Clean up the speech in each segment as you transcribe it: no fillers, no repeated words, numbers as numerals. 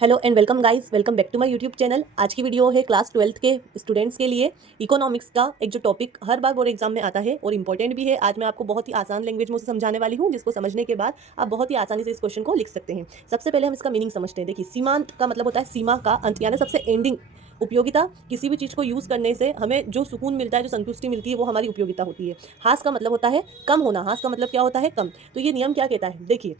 Hello and welcome guys, welcome back to my YouTube channel. आज की video है class 12th के students के लिए इकोनॉमिक्स का एक जो टॉपिक हर बार बोर्ड एग्जाम में आता है और इंपॉर्टेंट भी है। आज मैं आपको बहुत ही आसान लैंग्वेज में उसे समझाने वाली हूँ, जिसको समझने के बाद आप बहुत ही आसानी से इस क्वेश्चन को लिख सकते हैं। सबसे पहले हम इसका मीनिंग समझते हैं। देखिए, सीमांत का मतलब होता है सीमा का अंत, यानी सबसे एंडिंग। उपयोगिता, किसी भी चीज़ को यूज़ करने से हमें जो सुकून मिलता है, जो संतुष्टि मिलती है, वो हमारी उपयोगिता होती है। हास का मतलब होता है कम होना। हास का मतलब क्या होता है? कम। तो ये नियम क्या कहता है? देखिए,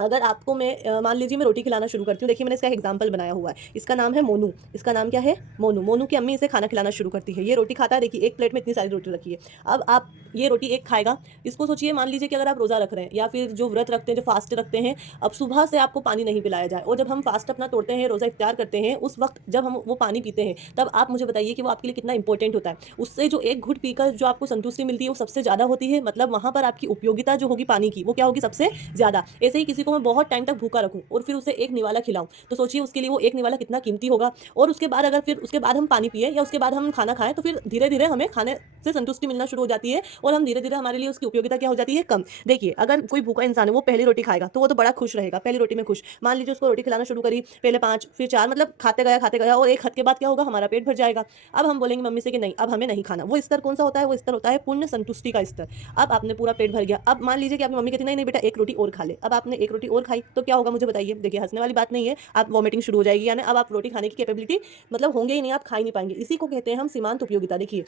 अगर आपको मैं मान लीजिए मैं रोटी खिलाना शुरू करती हूँ। देखिए, मैंने इसका एग्जांपल बनाया हुआ है। इसका नाम है मोनू। इसका नाम क्या है? मोनू। मोनू की अम्मी इसे खाना खिलाना शुरू करती है। ये रोटी खाता है। देखिए, एक प्लेट में इतनी सारी रोटी रखी है। अब आप ये रोटी एक खाएगा। इसको सोचिए, मान लीजिए कि अगर आप रोज़ा रख रहे हैं या फिर जो व्रत रखते हैं, जो फास्ट रखते हैं, अब सुबह से आपको पानी नहीं पिलाया जाए और जब हम फास्ट अपना तोड़ते हैं, रोज़ा इफ्तार करते हैं, उस वक्त जब हम वो पानी पीते हैं, तब आप मुझे बताइए कि वो आपके लिए कितना इंपॉर्टेंट होता है। उससे जो एक घुट पीकर जो आपको संतुष्टि मिलती है, वो सबसे ज़्यादा होती है। मतलब वहाँ पर आपकी उपयोगिता जो होगी पानी की, वो क्या होगी? सबसे ज़्यादा। ऐसे ही किसी को मैं बहुत टाइम तक भूखा रखूँ और फिर उसे एक निवाला खिलाऊँ, तो सोचिए उसके लिए वो एक निवाला कितना कीमती होगा। और उसके बाद अगर फिर उसके बाद हम पानी पिए या उसके बाद हम खाना खाएँ, तो फिर धीरे-धीरे हमें खाने से संतुष्टि मिलना शुरू हो जाती है और हम धीरे-धीरे हमारे लिए उसकी उपयोगिता क्या हो जाती है? कम। देखिए, अगर कोई भूखा इंसान है, वो पहली रोटी खाएगा, तो वो तो बड़ा खुश रहेगा, पहली रोटी में खुश। मान लीजिए उसको रोटी खिलाना शुरू करी, पहले 5 फिर 4, मतलब खाते गया और एक हद के बाद क्या होगा? हमारा पेट भर जाएगा। अब हम बोलेंगे मम्मी से कि नहीं, अब हमें नहीं खाना। वो स्तर कौन-सा होता है? वो स्तर होता है पुण्य संतुष्टि का स्तर। अब आपने पूरा पेट भर गया। अब मान लीजिए कि आपकी मम्मी कहती नहीं, नहीं बेटा, एक रोटी और खा ले। अब आपने एक रोटी और खाई, तो क्या होगा मुझे बताइए? देखिए, हँसने वाली बात नहीं है, आप वॉमिटिंग शुरू हो जाएगी, यानी अब आप रोटी खाने की कैपेबिलिटी मतलब होंगे ही नहीं, आप खा ही नहीं पाएँगे। इसी को कहते हैं हम सीमांत उपयोगिता। देखिए,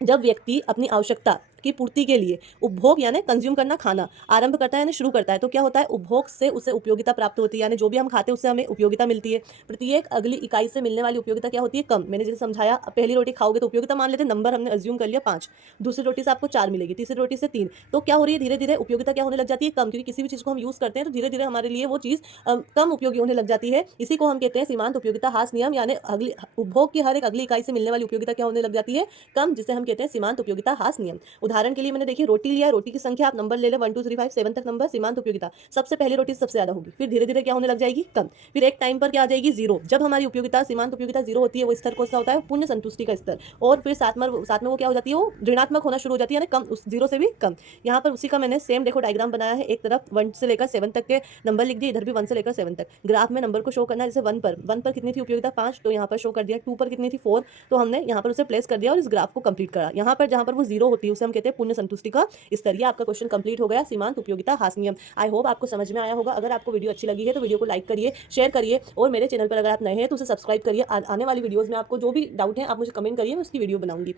जब व्यक्ति अपनी आवश्यकता की पूर्ति के लिए उपभोग यानी कंज्यूम करना, खाना आरंभ करता है यानी शुरू करता है, तो क्या होता है? उपभोग से उसे उपयोगिता प्राप्त होती है, यानी जो भी हम खाते हैं उससे हमें उपयोगिता मिलती है। प्रत्येक अगली इकाई से मिलने वाली उपयोगिता क्या होती है? कम। मैंने जैसे समझाया, पहली रोटी खाओगे तो उपयोगिता मान लेते हैं, नंबर हमने अज्यूम कर लिया 5, दूसरी रोटी से आपको 4 मिलेगी, तीसरी रोटी से 3। तो क्या हो रही है? धीरे-धीरे उपयोगिता क्या होने लग जाती है? कम, क्योंकि किसी भी चीज़ को हम यूज़ करते हैं तो धीरे-धीरे हमारे लिए वो चीज़ कम उपयोगी होने लग जाती है। इसी को हम कहते हैं सीमांत उपयोगिता ह्रास नियम, यानी अगली उपभोग की हर एक अगली इकाई से मिलने वाली उपयोगिता क्या होने लग जाती है? कम, जिसे हम कहते हैं सीमांत उपयोगिता ह्रास नियम। उदाहरण के लिए मैंने देखिए रोटी लिया है, रोटी की संख्या आप नंबर ले लें 1 2 3 5 7 तक नंबर, सीमांत उपयोगिता सबसे पहली रोटी सबसे ज़्यादा होगी, फिर धीरे-धीरे क्या होने लग जाएगी? कम। फिर एक टाइम पर क्या आ जाएगी? 0। जब हमारी उपयोगिता सीमांत उपयोगिता 0 होती है, वो स्तर कौन-सा होता है? पुण्य संतुष्टि का स्तर। और फिर साथ में वो क्या हो जाती है? वो ऋणात्मक होना शुरू हो जाती है, यानी कम, उस 0 से भी कम। यहाँ पर उसी का मैंने सेम देखो डायग्राम बनाया है। एक तरफ 1 से लेकर 7 तक के नंबर लिख दिए, इधर भी 1 से लेकर 7 तक। ग्राफ में नंबर को शो करना है। जैसे 1 पर कितनी थी उपयोगिता? 5, तो यहाँ पर शो कर दिया। 2 पर कितनी थी? 4, तो हमने यहाँ पर उसे प्लेस कर दिया और इस ग्राफ को कंप्लीट करा। यहाँ पर जहाँ पर वो 0 होती है, उसे हम कहते हैं पुण्य संतुष्टि का स्तर। ये आपका क्वेश्चन कंप्लीट हो गया, सीमांत उपयोगिता ह्रास नियम। आई होप आपको समझ में आया होगा। अगर आपको वीडियो अच्छी लगी है तो वीडियो को लाइक करिए, शेयर करिए और मेरे चैनल पर अगर आप नए हैं तो उसे सब्सक्राइब करिए। आने वाली वीडियोस में आपको जो भी डाउट है आप मुझे कमेंट करिए, मैं उसकी वीडियो बनाऊंगी।